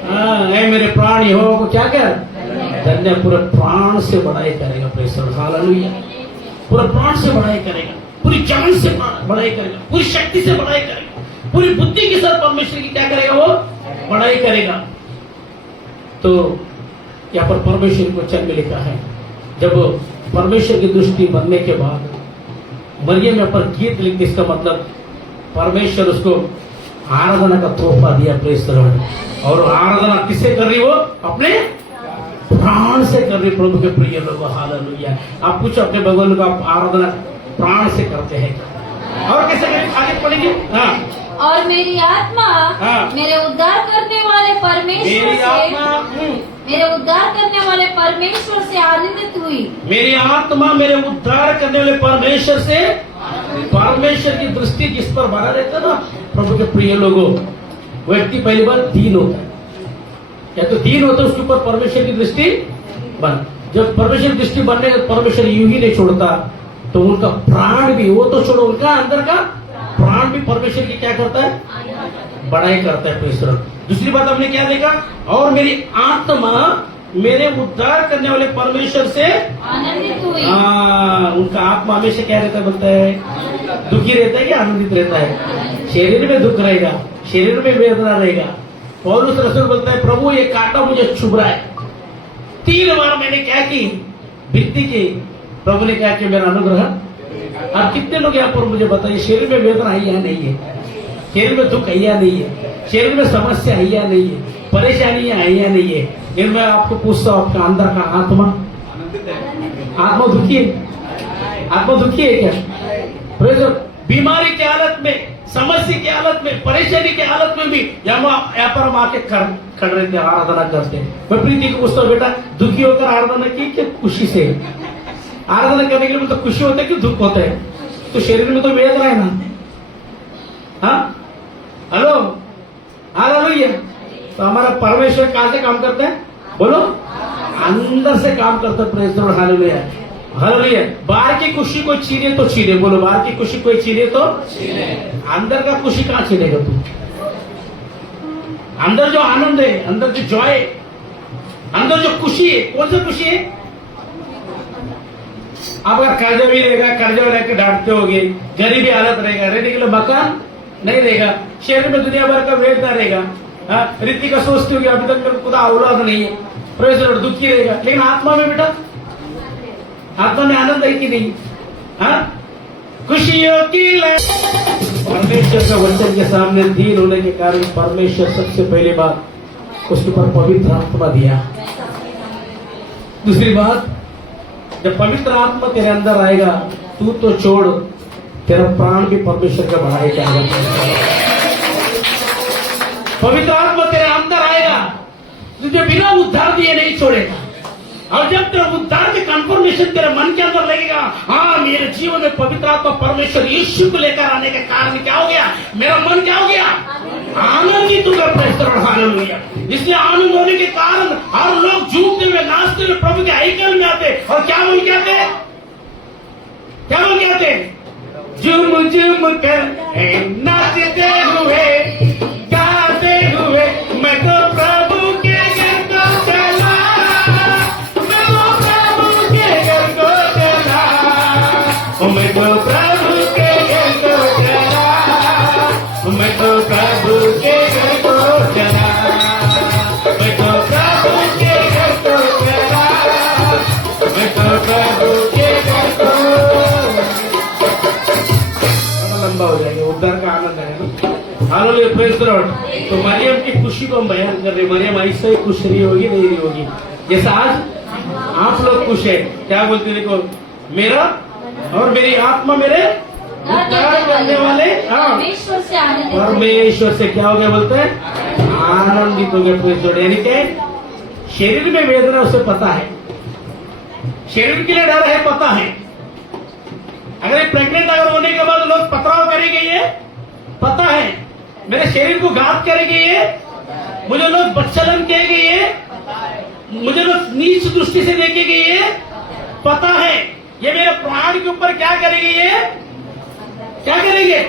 हाँ, मेरे प्राण यहोवा को क्या कर? धन्य। पूरे प्राण से बढ़ाई करेगा। Praise the Lord, hallelujah. पूरे प्राण से बढ़ाई करेगा, पूरी जान से बढ़ाई करेगा, पूरी शक्ति से बढ़ाई करेगा, पूरी बुद्धि के साथ परमेश्वर की क्या करेगा? वो बढ़ाई करेगा। तो यहाँ पर परमेश्वर को वचन में लिखा है, जब परमेश्वर की दृष्टि बनने के बाद मरियम यहाँ पर गीत लिखती, इसका मतलब परमेश्वर उसको आराधना का तोहफा दिया। Praise the Lord. और आराधना किससे कर रही? वो अपने प्राण से कर रही। प्रभु के प्रिय लोगों, हालेलुया। आप पूछो अपने बगल को, आप आराधना प्राण से करते हैं? और कैसे करें? आगे पढ़ेंगे। हाँ। और मेरी आत्मा मेरे उद्धार करने वाले परमेश्वर से आनंदित हुई। मेरी आत्मा मेरे उद्धार करने वाले परमेश्वर से, परमेश्वर की दृष्टि जिस पर बना रहता है ना, प्रभु के प्रिय लोगों, व्यक्ति पहली बार दीन होता है, या तो दीन होता है, उसके ऊपर परमेश्वर की दृष्टि बन। जब परमेश्वर की दृष्टि बनने का परमेश्वर यूं ही नहीं छोड़ता, तो उनका प्राण भी, वो तो छोड़ो, उनका अंदर का प्राण भी परमेश्वर की क्या करता है? बढ़ाई करता है। परमेश्वर। दूसरी बात हमने क्या देखा? और मेरी आत्मा मेरे उद्धार करने वाले परमेश्वर से आनंदित हुई। उनका आत्मा हमेशा क्या रहता है? बोलता है दुखी रहता है या आनंदित रहता है? शरीर में दुख रहेगा, शरीर में वेदना रहेगा। पौलुस रसूल बोलता है, प्रभु ये कांटा मुझे चुभ रहा है। 3 बार मैंने क्या की? विनती की। प्रभु ने क्या कि मेरा अनुग्रह। आप कितने लोग यहाँ पर मुझे बताइए, शरीर में वेदना है या नहीं है? शरीर में दुख है या नहीं है? शरीर में समस्या है या नहीं है? परेशानियां है या नहीं है? लेकिन मैं आपको पूछता हूँ, आपका अंदर का आत्मा दुखी है? आत्मा दुखी है क्या? बीमारी की हालत में, समस्या की हालत में, परेशानी की हालत में भी यहाँ पर हम आके खड़ रहे थे, आराधना करते। मैं प्रीति को पूछता हूँ, बेटा दुखी होकर आराधना की कि खुशी से? आराधना करने के लिए तो खुशी होता है कि दुख होता है? तो शरीर में तो वेदना है ना। हाँ, हेलो, हालेलुया। तो हमारा परमेश्वर कहां से काम करता है? बोलो, अंदर से काम करता है। Praise the Lord, hallelujah, hallelujah. बाहर की खुशी को छीने तो छीने, बोलो, बाहर की खुशी कोई छीने तो छीने, अंदर का खुशी कहां छीनेगा तू? अंदर जो आनंद है, अंदर जो जॉय, अंदर जो खुशी है, कौन सी खुशी है? आप अगर कर्जा भी रहेगा, कर्जा लेकर डांटते होगे, गरीबी हालत रहेगा, रहने के लिए मकान नहीं रहेगा, शरीर में दुनिया भर का वेदना रहेगा, रीति का सोचते होगी अभी तक मेरे खुदा औलाद नहीं है, प्रेज़ द लॉर्ड, दुखी रहेगा। लेकिन आत्मा में बेटा, आत्मा में आनंद है कि नहीं? खुशियों की परमेश्वर का वचन के सामने दीन होने के कारण परमेश्वर सबसे पहली बात उसके ऊपर पवित्र आत्मा दिया। दूसरी बात, जब पवित्र आत्मा तेरे अंदर आएगा, तू तो छोड़, तेरा प्राण भी परमेश्वर का बढ़ाई जाएगा। पवित्र आत्मा तेरे अंदर आएगा, तुझे बिना उद्धार दिए नहीं छोड़ेगा। और जब तेरा उद्धार की कंफर्मेशन तेरे मन के अंदर लगेगा, हाँ मेरे जीवन में पवित्र आत्मा परमेश्वर यीशु को लेकर आने के कारण क्या हो गया? मेरा मन क्या हो गया? आनंदित होगा। Praise the Lord, hallelujah. इसलिए आनंद होने के कारण हर लोग झूमते हुए, नाचते हुए प्रभु के आइकन में आते और क्या कर नाचते हुए गाते हुए मैं तो प्रभु के घर को चला, मैं तो प्रभु के घर को चला, मैं तो प्रभु के घर को चला, मैं तो प्रभु के घर को चला, मैं तो प्रभु के घर को चला, मैं तो प्रभु के घर को। लंबा हो जाएगा, उद्धार का आनंद है ना। Hallelujah, praise the Lord. तो मरियम की खुशी को हम बयान कर रहे हैं। मरियम ऐसे ही खुश रही होगी, नहीं रही होगी जैसा आज आप लोग खुश है। क्या बोलते हैं, देखो, मेरा और मेरी आत्मा मेरे उद्धार करने वाले, हाँ, परमेश्वर से आनंदित और मैं ईश्वर से क्या हो गया बोलते हैं, आनंदित हो गया। Praise the Lord. यानी कि शरीर में वेदना उसे पता है, शरीर के लिए डर है, पता है। अगर प्रेग्नेंट अगर होने के बाद लोग पथराव करेंगे, ये पता है। मेरे शरीर को घात करेंगे, ये मुझे लोग बच्चलन कहेंगे, ये मुझे लोग नीच दृष्टि से देखेंगे, ये पता है। ये मेरे प्राण के ऊपर क्या करेंगे, ये क्या करेंगे,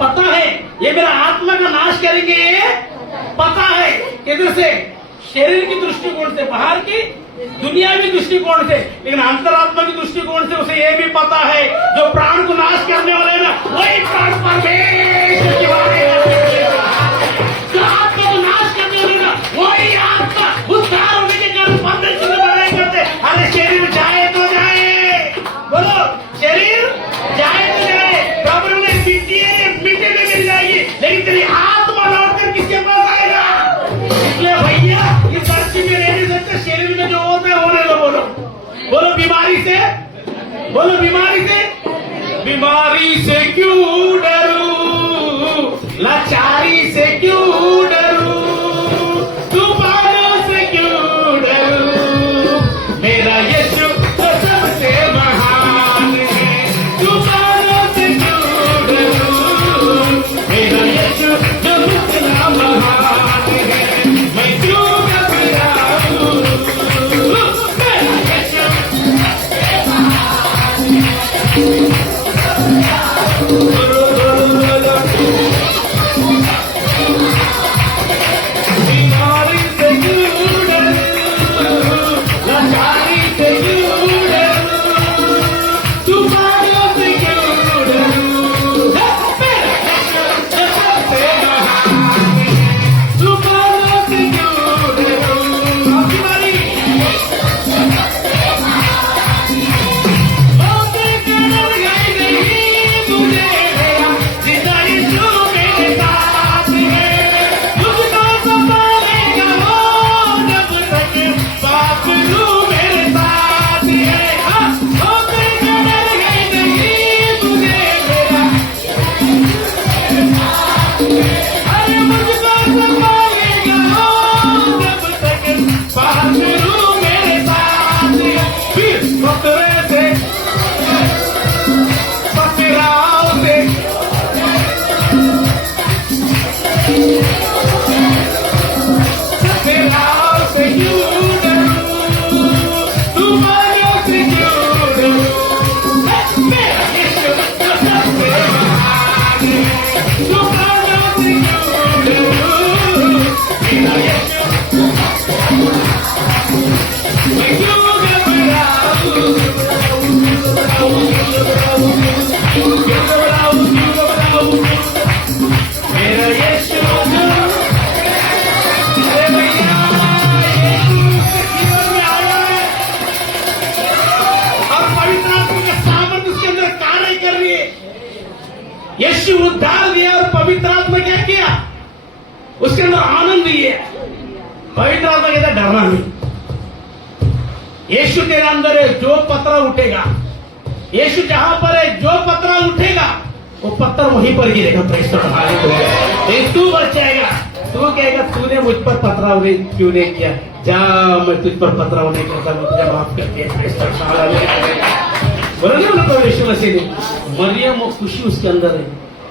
पता है। ये मेरा आत्मा का नाश करेंगे, ये पता है। किधर से, शरीर की दृष्टिकोण से, बाहर की दुनियावी दृष्टिकोण से, लेकिन अंतरात्मा की दृष्टिकोण से उसे यह भी पता है जो प्राण को नाश करने वाले हैं ना, वही प्राण परमेश्वर के बारे में, जो आत्मा को नाश करने वाले ना, वही आत्मा उद्धार होने के कारण परमेश्वर के बारे में करते। अरे शरीर जाए तो जाए, बोलो शरीर जाए तो जाए, प्रभु ने मिट्टी में मिल जाएगी, लेकिन तेरी आत्मा लौटकर किसके पास आएगा। इसलिए भैया इस धरती में रहने सकते, शरीर में जो होता है होने दो। बोलो बोलो, बीमारी से, बोलो बीमारी से, बीमारी से क्यों डरूं, लाचारी से क्यों डरूं, तूफानों से क्यों डरूं, मेरा यीशु तो सबसे महान है, तूफानों से क्यों डरूं, मेरा यीशु जो इतना महान है, मैं क्यों घबराऊं, मेरा यीशु बीमारी से क्यों डरूं, लाचारी से क्यों डरूं, तूफानों से क्यों डरूं, मेरा यीशु तो सबसे महान है, तूफानों से क्यों डरूं। बीमारी यीशु उद्धार दिया और पवित्र आत्मा क्या किया, उसके अंदर आनंद दिए। पवित्र आत्मा कहता डरना नहीं। यीशु तेरे अंदर है, जो पत्थर उठेगा, यीशु जहां पर है, जो पत्थर उठेगा वो पत्थर वहीं पर गिरेगा। प्रेषित तू बच जाएगा। तू कहेगा तूने मुझ पर पथराव क्यों नहीं किया, जा मैं तुझ पर पथराव नहीं करता, मैं तुझे माफ कर दिया। बोला ना प्रभु मसीह ने, मरियम और खुशी उसके अंदर है।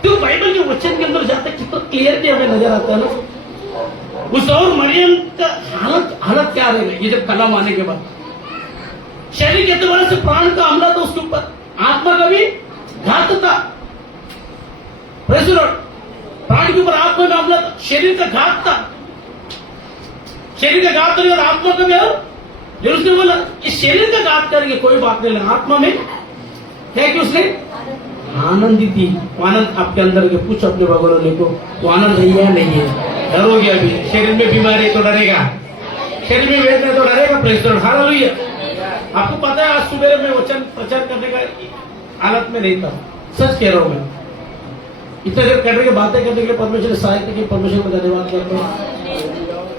तो बाइबल के वचन के अंदर जाते कितना क्लियरली हमें नजर आता है ना। उस और मरियम का हालत क्या रहेगा ये जब कलम आने के बाद, शरीर के एतबार से प्राण का हमला था उसके ऊपर, आत्मा का भी घात था। Praise the Lord. प्राण के ऊपर आत्मा में हमला था, शरीर का घात था, शरीर का घात करेगा और आत्मा का भी हो। जो उसने बोला इस शरीर का घात करेंगे कोई बात नहीं, आत्मा में है कि उसने आनंदी थी। आनंद आपके अंदर के पूछ अपने बगल वाले को, वो आनंद है या नहीं है? डरोगे अभी? शरीर में बीमारी है तो डरेगा, शरीर में वेदना है तो डरेगा। Praise the Lord, hallelujah. आपको पता है आज सुबह में वचन प्रचार करने का हालत में नहीं था, सच कह रहा हूं मैं। इतने देर करने के बातें करने के लिए परमेश्वर ने सहायता की, परमेश्वर को धन्यवाद करता हूँ।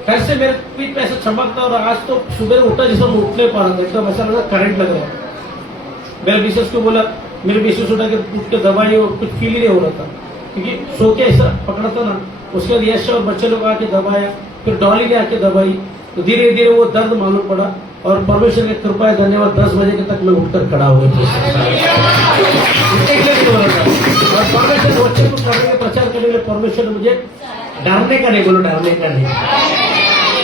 कैसे मेरे पीठ पे ऐसा चमकता, और आज तो सुबह उठा जैसे मैं उठ नहीं पा रहा था, एकदम ऐसा लगा करंट लग रहा है। मेरे मिसेस को बोला, मेरे मिसेस उठा के उठ के दबाई और कुछ फील ही नहीं हो रहा था, क्योंकि सो के ऐसा पकड़ा था ना। उसके बाद यश और बच्चे लोग आके दबाया, फिर डॉली ने आके दबाई, तो धीरे धीरे वो दर्द मालूम पड़ा। और परमेश्वर की कृपा है, धन्यवाद, 10 बजे तक मैं उठकर खड़ा हुआ था। और परमेश्वर के बच्चे को करने प्रचार करने के लिए परमेश्वर ने मुझे डरने का नहीं बोलो, डरने का नहीं।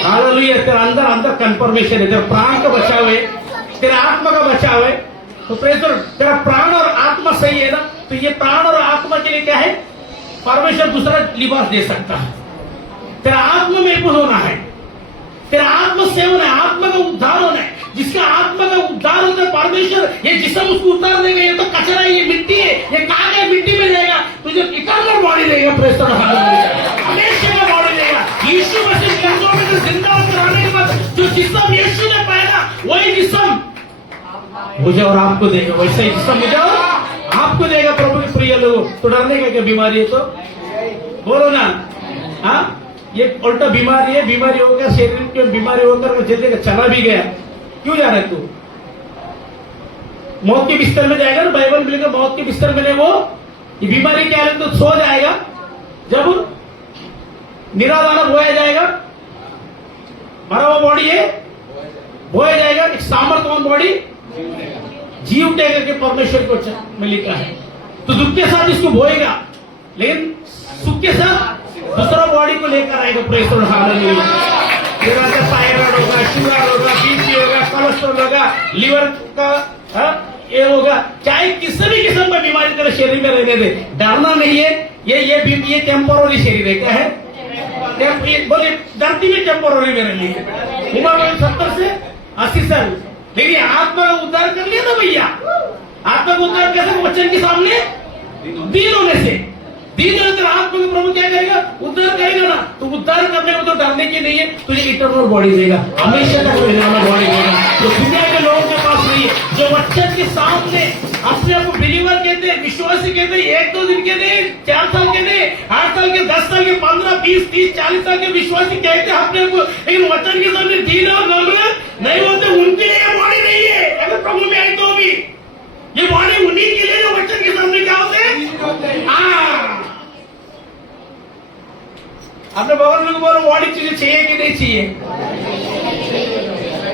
हालेलुया। तेरा अंदर अंदर कन्फर्मेशन है, तेरा प्राण का बचाव है, तेरा आत्मा का बचाव है। तो प्रेज़ द लॉर्ड, तेरा प्राण और आत्मा सही है ना, तो ये प्राण और आत्मा के लिए क्या है? परमेश्वर दूसरा लिबास दे सकता है। तेरा आत्मा में कुछ होना है, तेरा आत्मा से होना है, आत्मा का उद्धार होना है। जिसका आत्मा का उद्धार होता है परमेश्वर, ये जिस्म उसको उतार देगा। ये तो कचरा है, ये मिट्टी है, ये कहा गया मिट्टी में जाएगा, तुझे इटर्नल बॉडी देगा। प्रेज़ द लॉर्ड, हमेशा का बॉडी देगा। यीशु मसीह कब्रों में से जिंदा होकर आने के बाद जो जिस्म यीशु ने पाया, वही जिस्म मुझे और आपको देगा, वैसे ही जिस्म मुझे और आपको देगा। प्रभु के प्रिय लोगों, तो डरने का क्या बीमारी है? तो बोलो ना, हाँ, ये उल्टा बीमारी है। बीमारी होकर शरीर की बीमारी होकर जल्दी का चला भी गया, क्यों जा रहा है तू? मौत के बिस्तर में जाएगा ना, बाइबल मिलेगा मौत के बिस्तर में वो ये बीमारी क्या है? तो सो जाएगा, जब निरादाना बोया जाएगा, मरा हुआ बॉडी है, बोया जाएगा, एक सामर्थ्यवान बॉडी जी उठेगा के परमेश्वर को में लिखा है। तो दुख के साथ इसको बोएगा, लेकिन सुख के साथ दूसरा बॉडी को लेकर आएगा। Praise the Lord, hallelujah. Thyroid होगा, शुगर होगा, बीपी होगा, कोलेस्ट्रॉल होगा, लीवर का ये होगा, चाहे किसी भी किस्म का बीमारी तेरे शरीर में रहने दे, डरना नहीं है। ये टेम्पोररी शरीर है। क्या है? बोले धरती में टेम्पोररी में रहनी है, उम्र 70 से 80 साल। लेकिन आत्मा का उद्धार कर लिया ना भैया। आत्मा का उद्धार कैसे? वचन के सामने दीन होने से। दीन होने से आत्मा को प्रभु क्या करेगा? उद्धार करेगा ना। तो उद्धार करने को तो डरने की नहीं है, तुझे इटर्नल बॉडी देगा, हमेशा तक बॉडी देगा, जो दुनिया के लोगों के पास नहीं है। जो वचन के सामने अपने आप को बिलीवर कहते हैं, विश्वासी कहते हैं, 1-2 दिन के नहीं, 4 साल के नहीं, 8 साल के, 10 साल के, 15, 20, 30, 40 साल के विश्वासी कहते हैं अपने को, लेकिन वचन के सामने दीन और नम्र नहीं होते। उनके लिए ये बॉडी नहीं है। अगर प्रभु में आई तो भी ये बॉडी उन्हीं के लिए जो वचन के सामने क्या होते हैं। अपने बगल में बोलो, बॉडी तुझे चाहिए कि नहीं चाहिए?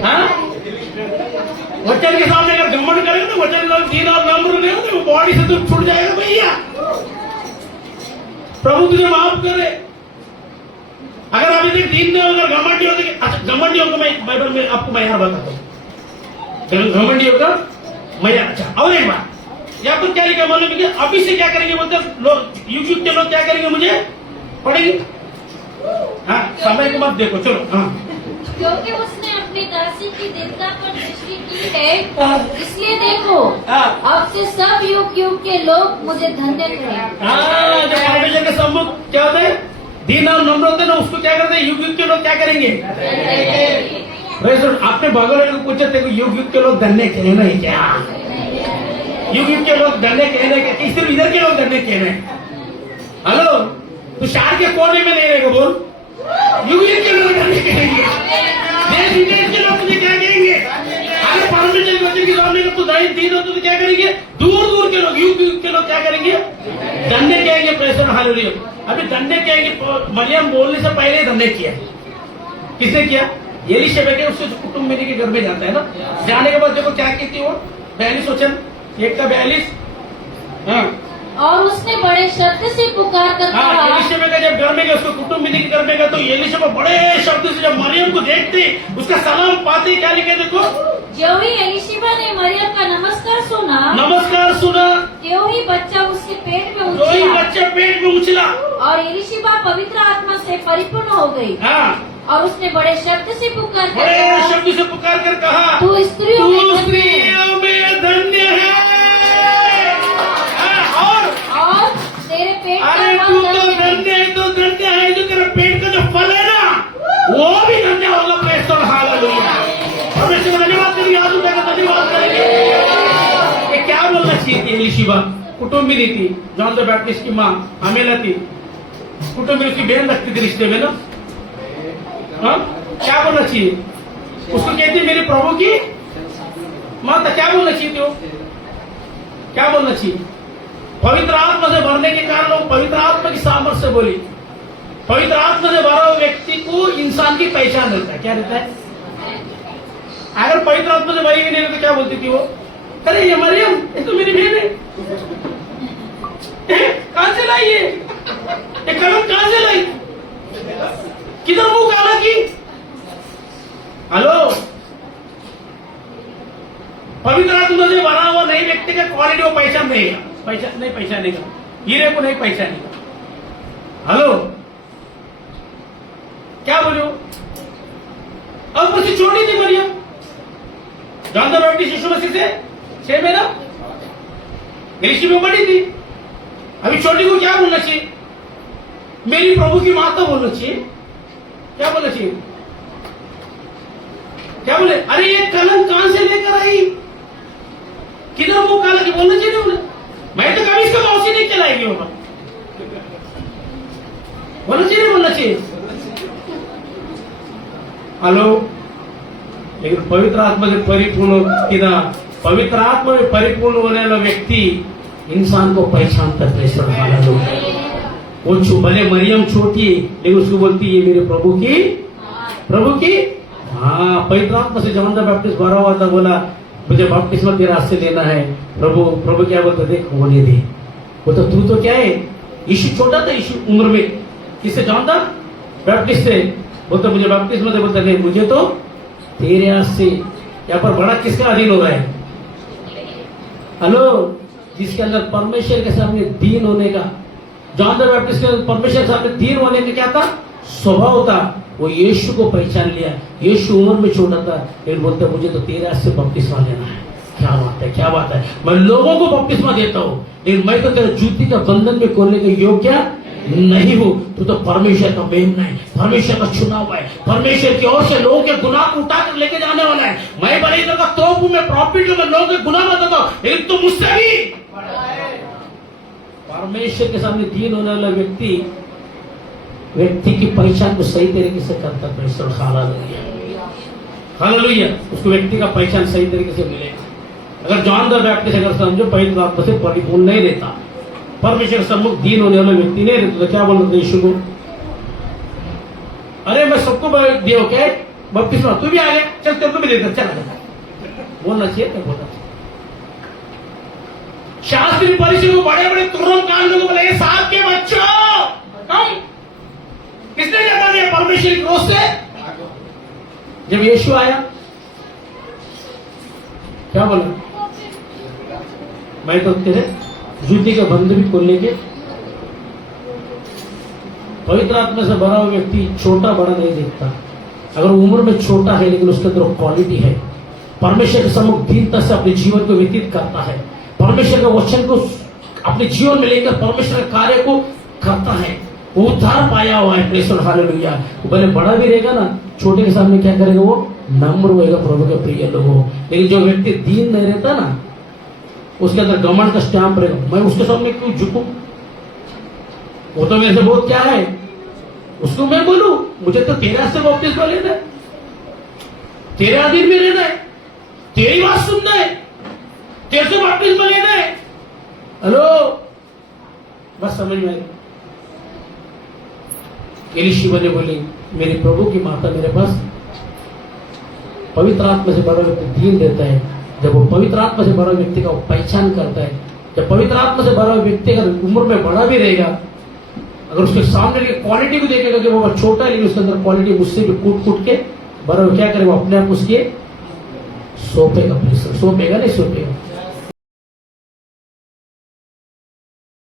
हाँ, वचन के सामने अगर घमंड करेंगे तो वचन के दीन और नम्र नहीं होंगे, वो बॉडी से तो छूट जाएगा भैया। प्रभु तुझे माफ करे। अगर अभी तक दीन नहीं होगा, घमंडी होगा। अच्छा, घमंडी होगा, मैं बाइबल में आपको मैं यहाँ बताता हूँ। घमंडी होगा मैं। अच्छा, और एक बात, या तो क्या लिखा मालूम है? अभी से क्या करेंगे बोलते लोग, यूट्यूब के लोग क्या करेंगे? मुझे पढ़ेंगे। हाँ, समय को मत देखो, चलो। हाँ, क्योंकि उसने अपनी दासी की दीनता पर दृष्टि की है, इसलिए देखो अब से सब युग युग के लोग मुझे धन्य करें। हाँ, जब परमेश्वर के सम्मुख क्या होता है? दीन और नम्र होते ना, उसको क्या करते हैं? युग युग के लोग क्या करेंगे? आपने बगल वाले को पूछा थे, युग युग के लोग धन्य कहना है क्या? युग युग के लोग धन्य कहने के, सिर्फ इधर के लोग धन्य कहने? हेलो, तो शहर के कोने में नहीं रहेगा, बोल। युग युग के लोग धन्य कहेंगे, देश विदेश के लोग तुझे क्या कहेंगे? अगर परमेश्वर के वचन के सामने तो दीन हो तो क्या करेंगे? दूर दूर के लोग, युग युग के लोग क्या करेंगे? धन्य कहेंगे। Praise the Lord, hallelujah. अभी धन्य कहेंगे, मरियम बोलने से पहले धन्य किया। किसने किया? एलीशा के उसके कुटुंब में के घर में जाता है ना, जाने के बाद देखो क्या कहती वो 42 वचन 1 का 42। हाँ, और उसने बड़े शब्द से पुकार कर कहा। एलीशा का जब घर में गया, उसको कुटुंब में के घर में गया, तो एलीशा बड़े शब्द से जब मरियम को देखते, उसका सलाम पाते, क्या लिखे देखो, जो ही एलिशिबा ने मरियम का नमस्कार सुना त्यों ही बच्चा उसके पेट में तो ही उछला बच्चा पेट में उछला। और एलिशिबा पवित्र आत्मा से परिपूर्ण हो गई हाँ, और उसने बड़े शब्द से पुकार कर बड़े कहा, शब्द से पुकार कर कहा, तू स्त्रियों तू में धन्य है। स्त्रियों में धन्य है। हाँ, और तेरे पेट का अरे फल तू तो धन्य है। धन्य है, तो धन्य है जो तेरे पेट का जो फल है ना वो भी धन्य होगा। Praise the Lord, hallelujah. परमेश्वर का धन्यवाद करिए, आज उनका धन्यवाद करेंगे। ये क्या बोलना चाहिए थी एलिशिबा? कुटुंबिनी थी, जॉन द बैप्टिस्ट की माँ अमेला थी, कुटुंबिनी उसकी बहन लगती थी रिश्ते में ना। हाँ, क्या बोलना चाहिए उसको? कहती मेरे प्रभु की माता। क्या बोलना चाहिए थी वो? क्या बोलना चाहिए? पवित्र आत्मा से भरने के कारण वो पवित्र आत्मा की सामर्थ्य से बोली। पवित्र आत्मा से भरा हुआ व्यक्ति को इंसान की पहचान रहता है। क्या रहता है? अगर पवित्र आत्मा से भरी नहीं रहती तो क्या बोलती थी वो? अरे ये मरियम, ये तो मेरी बहन है। कहां से लाई ये कलम? कहां से लाई? किधर मुंह काला की? हेलो, पवित्र आत्मा से भरा हुआ नई व्यक्ति का क्वालिटी वो पहचान नहीं पहचानेगा, हीरे को नहीं पहचानेगा। हेलो, क्या बोलो? अब मुझे छोड़ी थी मरियम, जॉन द बैप्टिस्ट यीशु मसीह से 6 महीना ऋषि में बड़ी थी। अभी छोटी को क्या बोलना चाहिए? मेरी प्रभु की माता बोलना चाहिए। क्या बोलना चाहिए? क्या बोले? अरे ये कलम कहां से लेकर आई? किधर मुंह काला की? बोलना चाहिए उन्हें। मैं तो कभी इसका मौसी नहीं चलाएगी होगा। बोलना चाहिए, नहीं बोलना चाहिए? हेलो, लेकिन पवित्र आत्मा से परिपूर्ण किना, पवित्र आत्मा में परिपूर्ण होने वाला व्यक्ति इंसान को पहचानता है। वो भले मरियम छोटी लेकिन उसको बोलती है ये मेरे प्रभु की हाँ। पवित्र आत्मा से जॉन द बैप्टिस्ट भरा हुआ था, बोला मुझे बपतिस्मा तेरे हाथ से लेना है। प्रभु क्या बोलता? देख होने दे। वो तो तू तो क्या है? यीशु छोटा था, यीशु उम्र में। किससे? जॉन द बैप्टिस्ट से। बोलता मुझे बपतिस्मा दे। बोलता नहीं, मुझे तो तेरे हाथ से। यहाँ पर बड़ा किसका अधीन हो रहा है? हेलो, जिसके अंदर परमेश्वर के सामने दीन होने का, जॉन द बैप्टिस्ट के परमेश्वर के सामने दीन होने का क्या था? स्वभाव था। वो यीशु को पहचान लिया। यीशु उम्र में छोटा था लेकिन बोलते मुझे तो तेरे हाथ से बपतिस्मा लेना है। क्या बात है, क्या बात है। मैं लोगों को बपतिस्मा देता हूँ लेकिन मैं तो तेरे जूती का बंधन में खोलने के योग्य नहीं हूँ। तू तो परमेश्वर का मेमना है, परमेश्वर का चुना हुआ है। परमेश्वर की ओर से लोगों के गुनाह को उठाकर लेके जाने वाला है। मैं बड़े इधर का तोप हूं, मैं प्रॉफिट हूं, मैं लोगों के गुनाह बताता हूँ लेकिन तू मुझसे भी। परमेश्वर के सामने दीन होने वाला व्यक्ति की पहचान को सही तरीके से करता है। हालेलुया। उसको व्यक्ति का पहचान सही तरीके से मिलेगा। अगर जॉन द बैप्टिस्ट अगर समझो पवित्र आत्मा से परिपूर्ण नहीं रहता, परमेश्वर सम्मुख दीन होने वाला व्यक्ति नहीं रहता, तो क्या बोलते यीशु को? अरे मैं सबको दियो क्या बपतिस्मा, तू भी आ गया, चल तेरे को भी देता, चल बोलना चाहिए। क्या बोलना चाहिए? शास्त्री परिषद को बड़े बड़े तुर्रम कान लोगों बोले साहब के बच्चों, किसने जता दिया परमेश्वर की क्रोध से? जब यीशु आया क्या बोला? मैं तो तेरे जूती का बंध भी खोलने के। पवित्र आत्मा से भरा हुआ व्यक्ति छोटा बड़ा नहीं देखता। अगर उम्र में छोटा है लेकिन उसके अंदर क्वालिटी है, परमेश्वर के सम्मुख दीनता से अपने जीवन को व्यतीत करता है, परमेश्वर के वचन को अपने जीवन में लेकर परमेश्वर के कार्य को करता है, वो उद्धार पाया हुआ है। Praise the Lord, hallelujah. भले बड़ा भी रहेगा ना, छोटे के सामने क्या करेगा? वो नम्र होएगा प्रभु के प्रिय लोगों। लेकिन जो व्यक्ति दीन नहीं रहता ना, उसके अंदर घमंड का स्टैंप रहेगा। मैं उसके सामने क्यों झुकूं? वो तो मेरे से बहुत क्या है, उसको मैं बोलूं मुझे तो तेरे हाथ से बपतिस्मा लेना है, तेरे अधीन में रहना है, तेरी बात सुनना है, तेरे से बपतिस्मा लेना है। हेलो, बस समझ में आई। एलिशिबा ने बोली मेरे प्रभु की माता मेरे पास। पवित्र आत्मा से बड़ा व्यक्ति दीन देता है। जब वो पवित्र आत्मा से बड़ा व्यक्ति का पहचान करता है, जब पवित्र आत्मा से बड़ा व्यक्ति अगर उम्र में बड़ा भी रहेगा, अगर उसके सामने की क्वालिटी भी देखेगा कि वो छोटा है लेकिन उसके अंदर क्वालिटी मुझसे भी कूट कूट के बड़ा, क्या करे? वो अपने आप उसके सौंपेगा प्लीज सर, सौंपेगा नहीं सौंपेगा